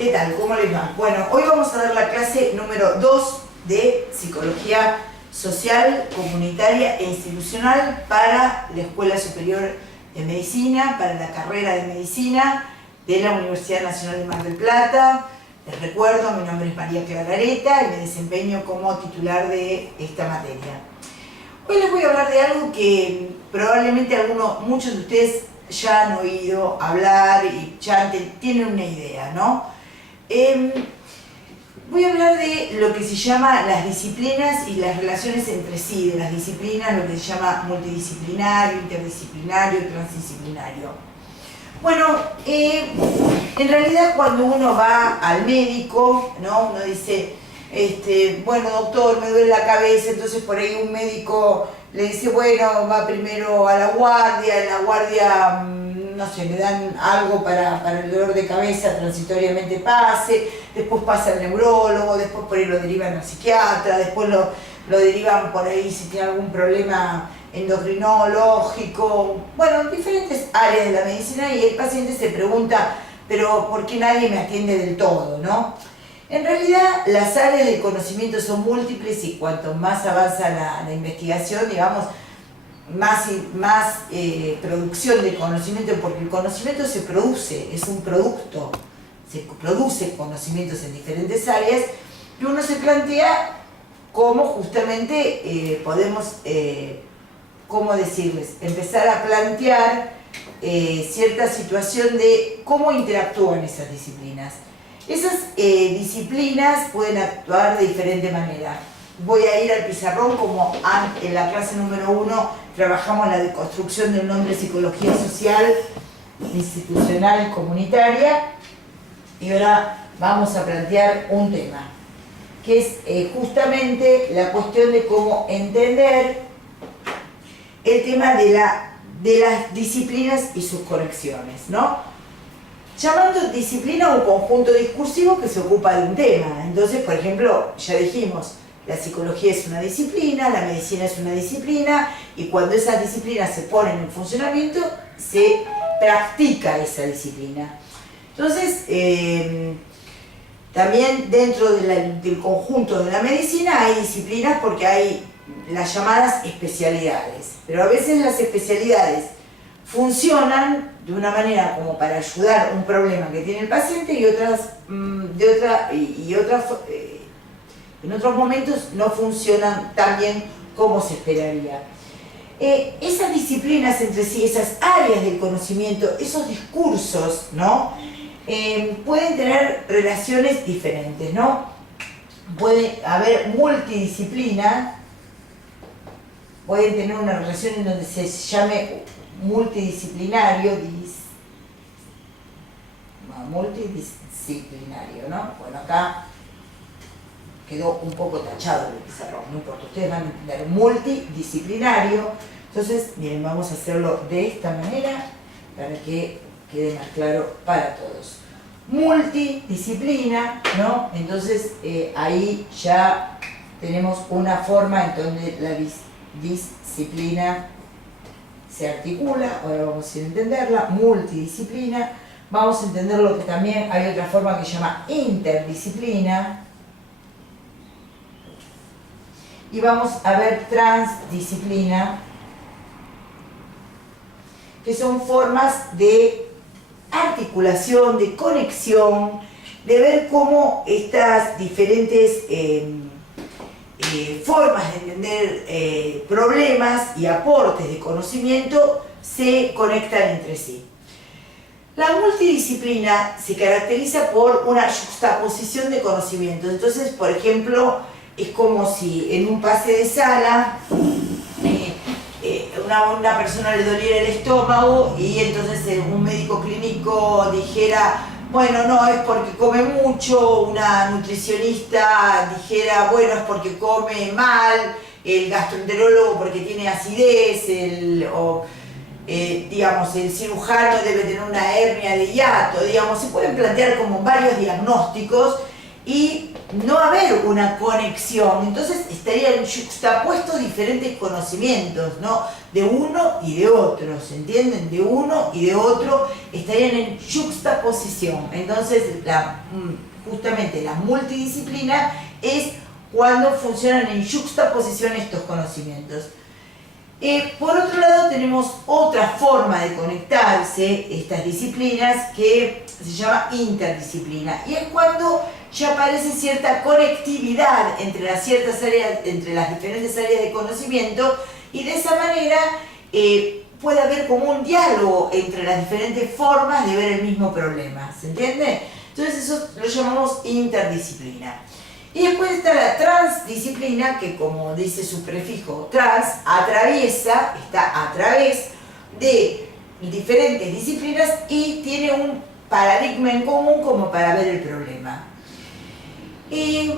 ¿Qué tal? ¿Cómo les va? Bueno, hoy vamos a dar la clase número 2 de Psicología Social, Comunitaria e Institucional para la Escuela Superior de Medicina, para la carrera de Medicina de la Universidad Nacional de Mar del Plata. Les recuerdo, mi nombre es María Clara Areta y me desempeño como titular de esta materia. Hoy les voy a hablar de algo que probablemente muchos de ustedes ya han oído hablar y ya tienen una idea, ¿no? Voy a hablar de lo que se llama las disciplinas y las relaciones entre sí, de las disciplinas, lo que se llama multidisciplinario, interdisciplinario, transdisciplinario. Bueno, en realidad cuando uno va al médico, ¿no? Uno dice, bueno doctor, me duele la cabeza, entonces por ahí un médico le dice, bueno, va primero a la guardia, en la guardia, no sé, le dan algo para el dolor de cabeza, transitoriamente pase, después pasa al neurólogo, después por ahí lo derivan al psiquiatra, después lo derivan por ahí si tiene algún problema endocrinológico, bueno, diferentes áreas de la medicina, y el paciente se pregunta, pero ¿por qué nadie me atiende del todo, no? En realidad, las áreas del conocimiento son múltiples y cuanto más avanza la investigación, digamos, más producción de conocimiento, porque el conocimiento se produce, es un producto, se produce conocimientos en diferentes áreas, y uno se plantea cómo justamente podemos, ¿cómo decirles?, empezar a plantear cierta situación de cómo interactúan esas disciplinas. Esas disciplinas pueden actuar de diferente manera. Voy a ir al pizarrón, como en la clase número 1 trabajamos la deconstrucción del nombre psicología social, institucional y comunitaria, y ahora vamos a plantear un tema, que es justamente la cuestión de cómo entender el tema de las disciplinas y sus conexiones, ¿no? Llamando disciplina a un conjunto discursivo que se ocupa de un tema. Entonces, por ejemplo, ya dijimos, la psicología es una disciplina, la medicina es una disciplina, y cuando esas disciplinas se ponen en funcionamiento, se practica esa disciplina. Entonces, también dentro del conjunto de la medicina hay disciplinas porque hay las llamadas especialidades, pero a veces las especialidades funcionan de una manera como para ayudar un problema que tiene el paciente y en otros momentos no funcionan tan bien como se esperaría. Esas disciplinas entre sí, esas áreas del conocimiento, esos discursos, ¿no? Pueden tener relaciones diferentes, ¿no? Puede haber multidisciplina, pueden tener una relación en donde se llame multidisciplinario, multidisciplinario, ¿no? Bueno, acá quedó un poco tachado el pizarrón, no importa, ustedes van a entender multidisciplinario. Entonces, miren, vamos a hacerlo de esta manera para que quede más claro para todos. Multidisciplina, ¿no? Entonces, ahí ya tenemos una forma en donde la disciplina se articula. Ahora vamos a ir a entenderla, multidisciplina. Vamos a entender lo que también hay otra forma que se llama interdisciplina. Y vamos a ver transdisciplina, que son formas de articulación, de conexión, de ver cómo estas diferentes formas de entender problemas y aportes de conocimiento se conectan entre sí. La multidisciplina se caracteriza por una juxtaposición de conocimientos. Entonces, por ejemplo, es como si en un pase de sala una persona le doliera el estómago y entonces un médico clínico dijera, bueno, no, es porque come mucho, una nutricionista dijera, bueno, es porque come mal, el gastroenterólogo porque tiene acidez, digamos, el cirujano debe tener una hernia de hiato, digamos, se pueden plantear como varios diagnósticos y no haber una conexión. Entonces estarían yuxtapuestos diferentes conocimientos, ¿no? De uno y de otro, ¿se entienden? De uno y de otro estarían en yuxtaposición. Entonces, justamente la multidisciplina es cuando funcionan en yuxtaposición estos conocimientos. Por otro lado, tenemos otra forma de conectarse estas disciplinas que se llama interdisciplina, y es cuando ya aparece cierta conectividad entre las diferentes áreas de conocimiento, y de esa manera puede haber como un diálogo entre las diferentes formas de ver el mismo problema, ¿se entiende? Entonces eso lo llamamos interdisciplina. Y después está la transdisciplina, que como dice su prefijo trans, está a través de diferentes disciplinas y tiene un paradigma en común como para ver el problema. Y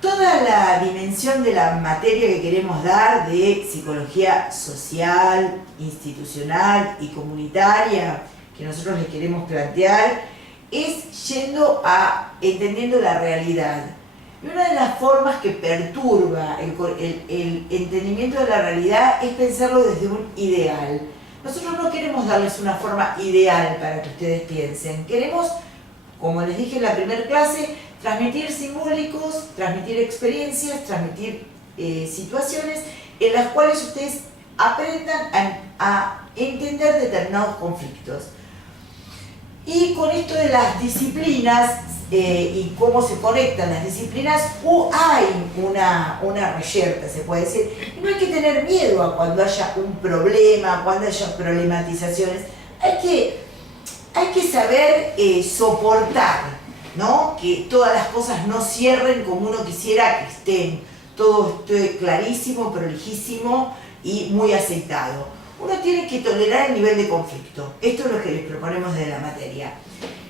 toda la dimensión de la materia que queremos dar de psicología social, institucional y comunitaria que nosotros les queremos plantear es yendo a entendiendo la realidad. Y una de las formas que perturba el entendimiento de la realidad es pensarlo desde un ideal. Nosotros no queremos darles una forma ideal para que ustedes piensen. Queremos, como les dije en la primera clase, transmitir simbólicos, transmitir experiencias, transmitir situaciones en las cuales ustedes aprendan a entender determinados conflictos. Y con esto de las disciplinas y cómo se conectan las disciplinas, hay una reyerta, se puede decir. Y no hay que tener miedo a cuando haya un problema, cuando haya problematizaciones. Hay que saber soportar, ¿no? Que todas las cosas no cierren como uno quisiera que estén. Todo esté clarísimo, prolijísimo y muy aceitado. Uno tiene que tolerar el nivel de conflicto. Esto es lo que les proponemos de la materia.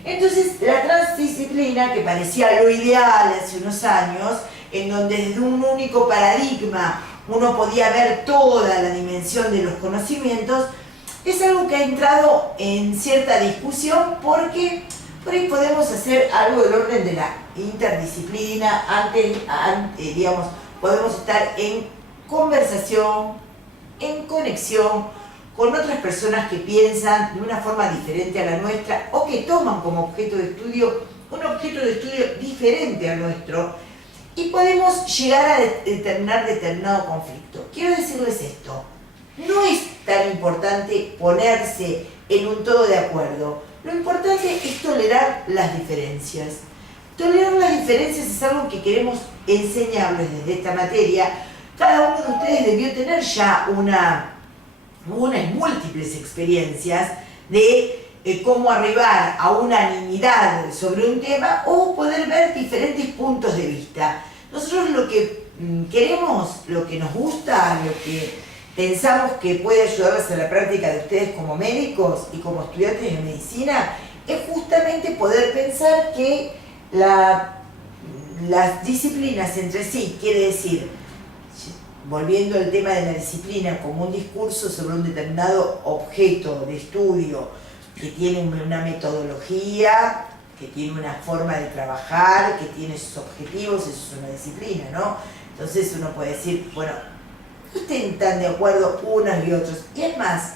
Entonces, la transdisciplina, que parecía lo ideal hace unos años, en donde desde un único paradigma uno podía ver toda la dimensión de los conocimientos, es algo que ha entrado en cierta discusión porque por ahí podemos hacer algo del orden de la interdisciplina, digamos, podemos estar en conversación, en conexión con otras personas que piensan de una forma diferente a la nuestra o que toman como objeto de estudio un objeto de estudio diferente al nuestro, y podemos llegar a determinar determinado conflicto. Quiero decirles esto, no es tan importante ponerse en un todo de acuerdo, lo importante es tolerar las diferencias. Tolerar las diferencias es algo que queremos enseñarles desde esta materia. Cada uno de ustedes debió tener ya unas múltiples experiencias de cómo arribar a unanimidad sobre un tema o poder ver diferentes puntos de vista. Nosotros lo que queremos, lo que nos gusta, lo que pensamos que puede ayudarles a la práctica de ustedes como médicos y como estudiantes de medicina, es justamente poder pensar que las disciplinas entre sí, quiere decir, volviendo al tema de la disciplina como un discurso sobre un determinado objeto de estudio que tiene una metodología, que tiene una forma de trabajar, que tiene sus objetivos, eso es una disciplina, ¿no? Entonces uno puede decir, bueno, no estén tan de acuerdo unos y otros. Y es más,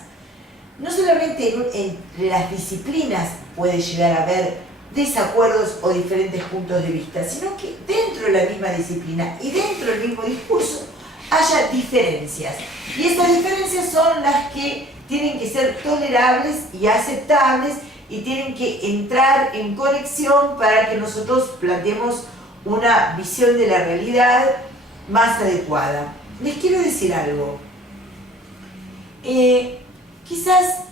no solamente entre las disciplinas puede llegar a haber desacuerdos o diferentes puntos de vista, sino que dentro de la misma disciplina y dentro del mismo discurso haya diferencias. Y estas diferencias son las que tienen que ser tolerables y aceptables y tienen que entrar en conexión para que nosotros planteemos una visión de la realidad más adecuada. Les quiero decir algo. Quizás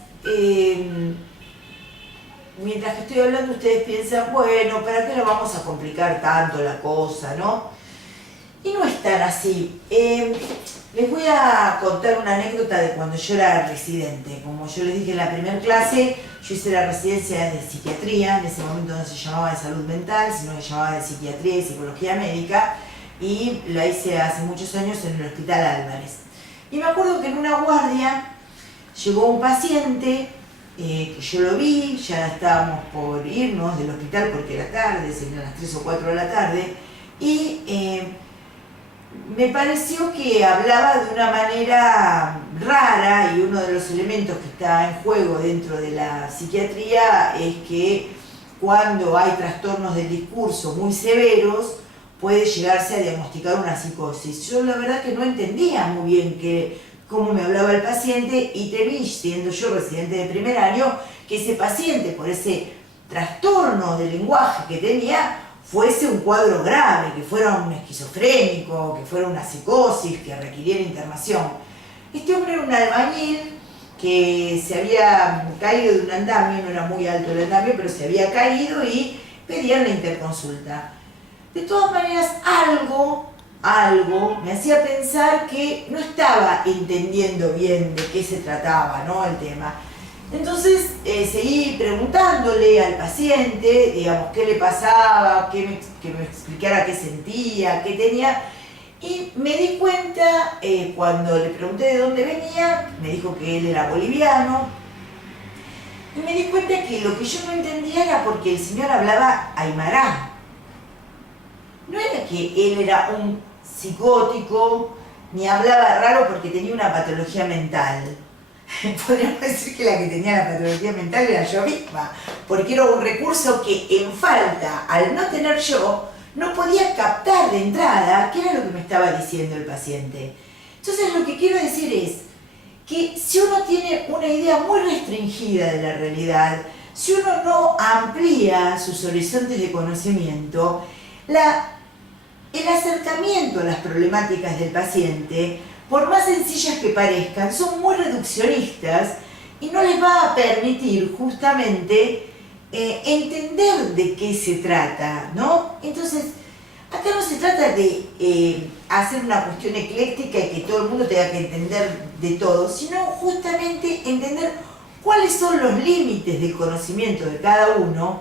mientras que estoy hablando ustedes piensan, bueno, ¿para qué lo vamos a complicar tanto la cosa, no? Y no es tan así. Les voy a contar una anécdota de cuando yo era residente. Como yo les dije en la primera clase, yo hice la residencia de psiquiatría, en ese momento no se llamaba de salud mental, sino que se llamaba de psiquiatría y psicología médica, y la hice hace muchos años en el Hospital Álvarez. Y me acuerdo que en una guardia llegó un paciente que yo lo vi, ya estábamos por irnos del hospital porque era tarde, serían las 3 o 4 de la tarde, y me pareció que hablaba de una manera rara, y uno de los elementos que está en juego dentro de la psiquiatría es que cuando hay trastornos del discurso muy severos, puede llegarse a diagnosticar una psicosis. Yo la verdad que no entendía muy bien cómo me hablaba el paciente, y temí, siendo yo residente de primer año, que ese paciente, por ese trastorno de lenguaje que tenía, fuese un cuadro grave, que fuera un esquizofrénico, que fuera una psicosis, que requiriera internación. Este hombre era un albañil que se había caído de un andamio, no era muy alto el andamio, pero se había caído y pedían la interconsulta. De todas maneras, algo me hacía pensar que no estaba entendiendo bien de qué se trataba, ¿no?, el tema. Entonces seguí preguntándole al paciente, digamos, qué le pasaba, que me explicara qué sentía, qué tenía, y me di cuenta, cuando le pregunté de dónde venía, me dijo que él era boliviano, y me di cuenta que lo que yo no entendía era porque el señor hablaba aymara. No era que él era un psicótico, ni hablaba raro porque tenía una patología mental. Podríamos decir que la que tenía la patología mental era yo misma, porque era un recurso que en falta, al no tener yo, no podía captar de entrada qué era lo que me estaba diciendo el paciente. Entonces lo que quiero decir es que si uno tiene una idea muy restringida de la realidad, si uno no amplía sus horizontes de conocimiento, el acercamiento a las problemáticas del paciente, por más sencillas que parezcan, son muy reduccionistas y no les va a permitir justamente entender de qué se trata, ¿no? Entonces, acá no se trata de hacer una cuestión ecléctica y que todo el mundo tenga que entender de todo, sino justamente entender cuáles son los límites del conocimiento de cada uno,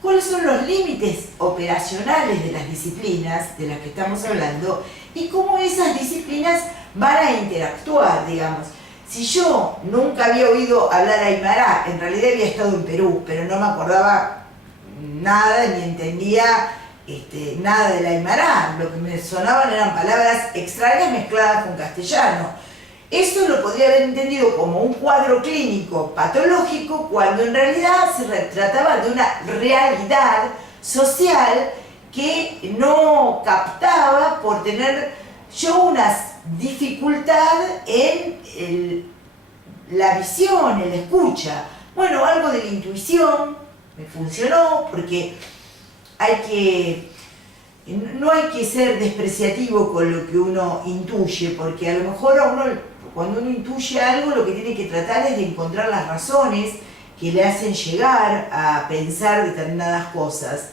cuáles son los límites operacionales de las disciplinas de las que estamos hablando y cómo esas disciplinas van a interactuar, digamos. Si yo nunca había oído hablar aymara, en realidad había estado en Perú, pero no me acordaba nada ni entendía nada del aymara. Lo que me sonaban eran palabras extrañas mezcladas con castellano. Eso lo podría haber entendido como un cuadro clínico patológico, cuando en realidad se trataba de una realidad social que no captaba por tener yo una dificultad en la visión, en la escucha. Bueno, algo de la intuición me funcionó, porque no hay que ser despreciativo con lo que uno intuye, porque a lo mejor a uno, cuando uno intuye algo, lo que tiene que tratar es de encontrar las razones que le hacen llegar a pensar determinadas cosas.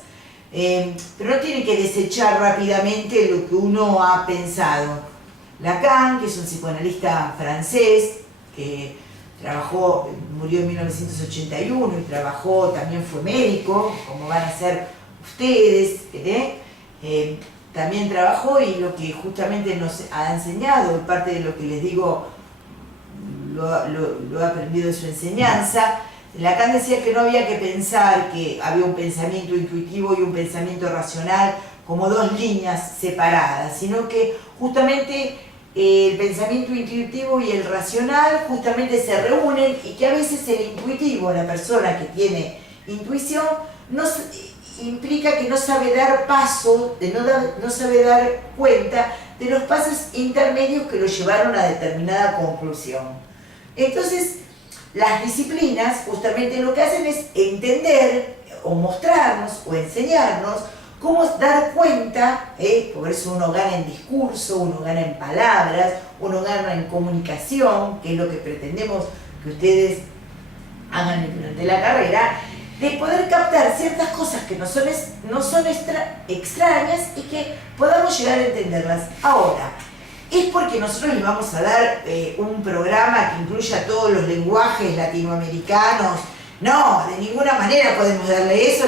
Pero no tiene que desechar rápidamente lo que uno ha pensado. Lacan, que es un psicoanalista francés, que murió en 1981 y trabajó, también fue médico, como van a ser ustedes, también trabajó, y lo que justamente nos ha enseñado, y parte de lo que les digo lo ha aprendido de su enseñanza. Lacan decía que no había que pensar que había un pensamiento intuitivo y un pensamiento racional como dos líneas separadas, sino que justamente el pensamiento intuitivo y el racional justamente se reúnen, y que a veces el intuitivo, la persona que tiene intuición, implica que no sabe dar paso, no sabe dar cuenta de los pasos intermedios que lo llevaron a determinada conclusión. Entonces, las disciplinas justamente lo que hacen es entender o mostrarnos o enseñarnos cómo dar cuenta, por eso uno gana en discurso, uno gana en palabras, uno gana en comunicación, que es lo que pretendemos que ustedes hagan durante la carrera, de poder captar ciertas cosas que no son extrañas y que podamos llegar a entenderlas. Ahora, ¿es porque nosotros les vamos a dar un programa que incluya todos los lenguajes latinoamericanos? No, de ninguna manera podemos darle eso,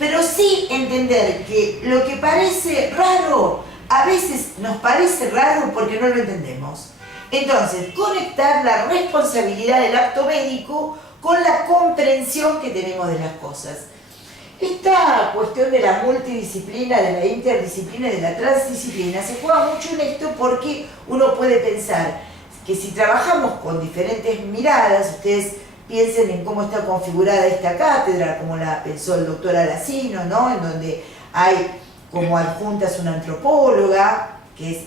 pero sí entender que lo que parece raro, a veces nos parece raro porque no lo entendemos. Entonces, conectar la responsabilidad del acto médico con la comprensión que tenemos de las cosas. Esta cuestión de la multidisciplina, de la interdisciplina y de la transdisciplina se juega mucho en esto porque uno puede pensar que si trabajamos con diferentes miradas, ustedes piensen en cómo está configurada esta cátedra, como la pensó el doctor Alacino, ¿no? En donde hay como adjuntas una antropóloga, que es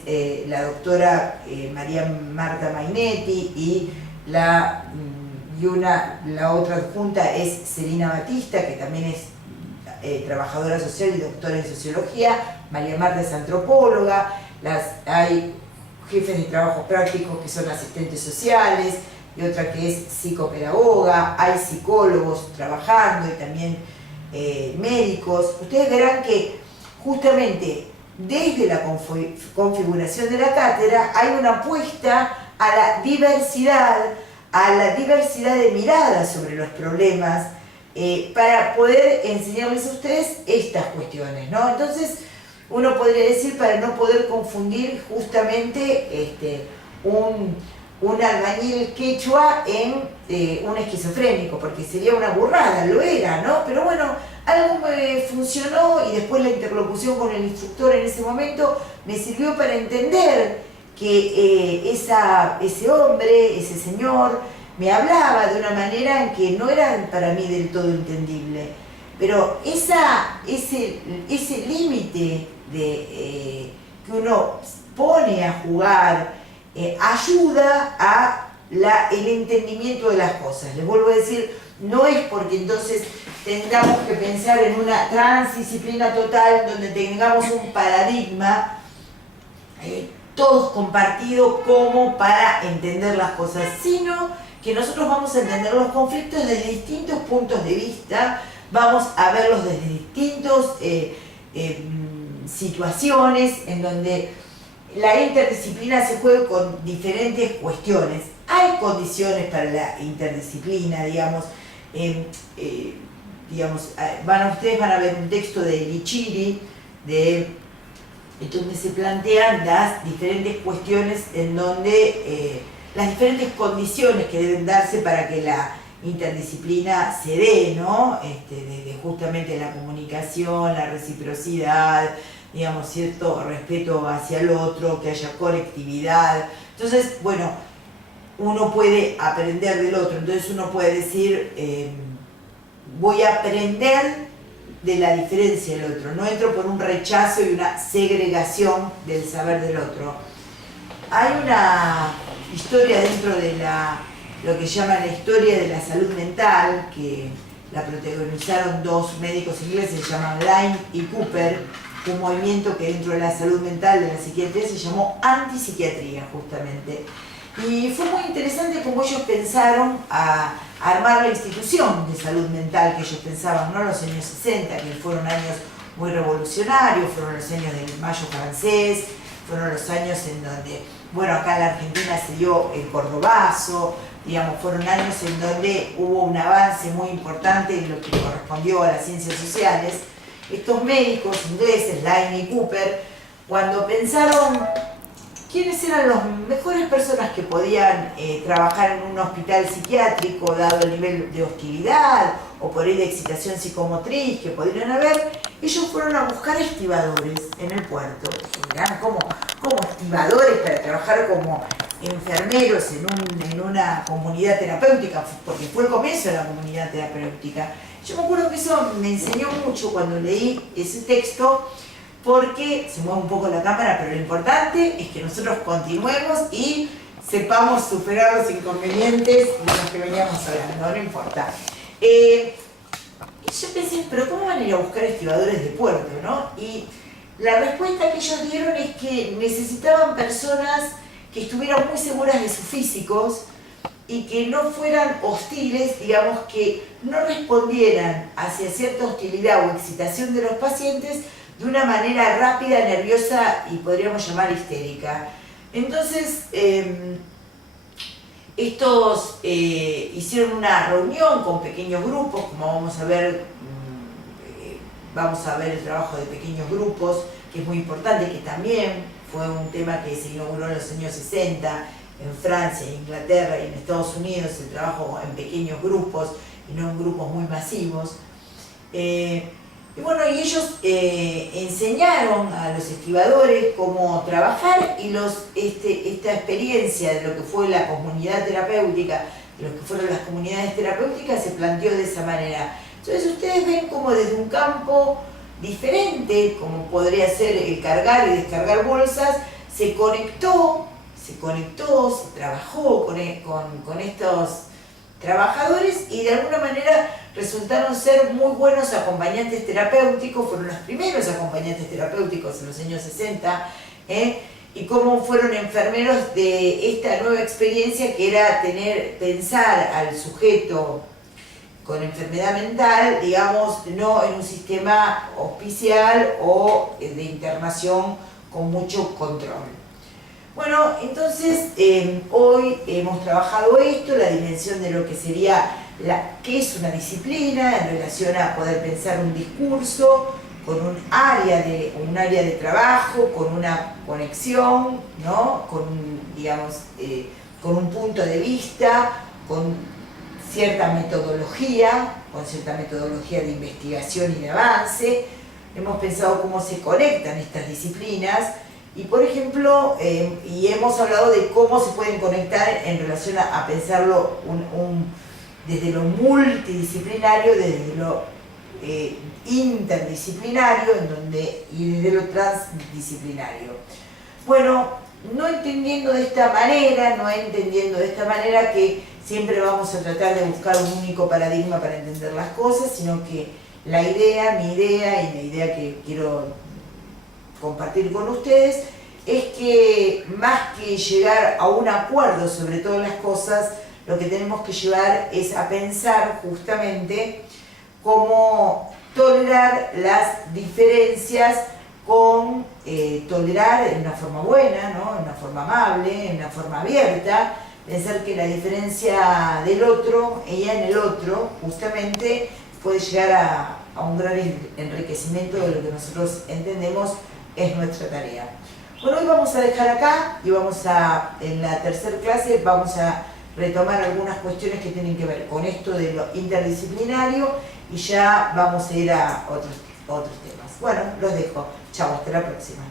la doctora María Marta Mainetti, y la otra adjunta es Celina Batista, que también es trabajadora social y doctora en sociología. María Marta es antropóloga, hay jefes de trabajo prácticos que son asistentes sociales, y otra que es psicopedagoga, hay psicólogos trabajando y también médicos. Ustedes verán que justamente desde la configuración de la cátedra hay una apuesta a la diversidad de miradas sobre los problemas, para poder enseñarles a ustedes estas cuestiones, ¿no? Entonces, uno podría decir, para no poder confundir justamente un albañil quechua en un esquizofrénico, porque sería una burrada, lo era, ¿no? Pero bueno, algo me funcionó, y después la interlocución con el instructor en ese momento me sirvió para entender que ese hombre, ese señor, me hablaba de una manera en que no era para mí del todo entendible. Pero ese límite que uno pone a jugar ayuda a el entendimiento de las cosas. Les vuelvo a decir, no es porque entonces tengamos que pensar en una transdisciplina total donde tengamos un paradigma todos compartido como para entender las cosas, sino que nosotros vamos a entender los conflictos desde distintos puntos de vista, vamos a verlos desde distintas situaciones en donde la interdisciplina se juega con diferentes cuestiones. Hay condiciones para la interdisciplina, digamos. Ustedes van a ver un texto de Lichiri, donde se plantean las diferentes cuestiones en donde las diferentes condiciones que deben darse para que la interdisciplina se dé, ¿no? Desde justamente la comunicación, la reciprocidad, digamos, cierto respeto hacia el otro, que haya conectividad. Entonces, bueno, uno puede aprender del otro, entonces uno puede decir, voy a aprender de la diferencia del otro, no entro por un rechazo y una segregación del saber del otro. Hay una historia dentro de lo que llaman la historia de la salud mental, que la protagonizaron dos médicos ingleses, se llaman Lyme y Cooper, un movimiento que dentro de la salud mental, de la psiquiatría, se llamó antipsiquiatría, justamente. Y fue muy interesante cómo ellos pensaron a armar la institución de salud mental que ellos pensaban, ¿no? Los años 60, que fueron años muy revolucionarios, fueron los años del Mayo francés, fueron los años en donde, bueno, acá en la Argentina se dio el Cordobazo, digamos, fueron años en donde hubo un avance muy importante en lo que correspondió a las ciencias sociales. Estos médicos ingleses, Lyme y Cooper, cuando pensaron quiénes eran las mejores personas que podían trabajar en un hospital psiquiátrico, dado el nivel de hostilidad o por ahí de excitación psicomotriz que podrían haber, ellos fueron a buscar estibadores en el puerto. Eran como estibadores para trabajar como enfermeros en una comunidad terapéutica, porque fue el comienzo de la comunidad terapéutica. Yo me acuerdo que eso me enseñó mucho cuando leí ese texto, porque se mueve un poco la cámara, pero lo importante es que nosotros continuemos y sepamos superar los inconvenientes de los que veníamos hablando, no importa. Y yo pensé, pero ¿cómo van a ir a buscar estibadores de puerto, no? Y la respuesta que ellos dieron es que necesitaban personas que estuvieran muy seguras de sus físicos y que no fueran hostiles, digamos, que no respondieran hacia cierta hostilidad o excitación de los pacientes de una manera rápida, nerviosa y podríamos llamar histérica. Entonces, estos hicieron una reunión con pequeños grupos, como vamos a ver el trabajo de pequeños grupos, que es muy importante, que también fue un tema que se inauguró en los años 60 en Francia, en Inglaterra y en Estados Unidos el trabajo en pequeños grupos y no en grupos muy masivos. Y bueno, y ellos enseñaron a los estibadores cómo trabajar y esta experiencia de lo que fue la comunidad terapéutica, de lo que fueron las comunidades terapéuticas, se planteó de esa manera. Entonces ustedes ven como desde un campo diferente, como podría ser el cargar y descargar bolsas, se conectó, se trabajó con estos trabajadores y de alguna manera resultaron ser muy buenos acompañantes terapéuticos, fueron los primeros acompañantes terapéuticos en los años 60, y cómo fueron enfermeros de esta nueva experiencia que era pensar al sujeto con enfermedad mental, digamos, no en un sistema hospicial o de internación con mucho control. Bueno, entonces hoy hemos trabajado esto, la dimensión de lo que sería, qué es una disciplina en relación a poder pensar un discurso con un área de trabajo, con una conexión, ¿no? Digamos, con un punto de vista, con cierta metodología de investigación y de avance. Hemos pensado cómo se conectan estas disciplinas y, por ejemplo, y hemos hablado de cómo se pueden conectar en relación a pensarlo desde lo multidisciplinario, desde lo interdisciplinario y desde lo transdisciplinario. Bueno, no entendiendo de esta manera que siempre vamos a tratar de buscar un único paradigma para entender las cosas, sino que mi idea y la idea que quiero compartir con ustedes es que más que llegar a un acuerdo sobre todas las cosas, lo que tenemos que llevar es a pensar justamente cómo tolerar las diferencias tolerar en una forma buena, ¿no? En una forma amable, en una forma abierta, pensar que la diferencia del otro, ella en el otro, justamente puede llegar a un gran enriquecimiento de lo que nosotros entendemos es nuestra tarea. Bueno, hoy vamos a dejar acá y en la tercera clase vamos a retomar algunas cuestiones que tienen que ver con esto de lo interdisciplinario y ya vamos a ir a otros temas. Bueno, los dejo. Chao, hasta la próxima.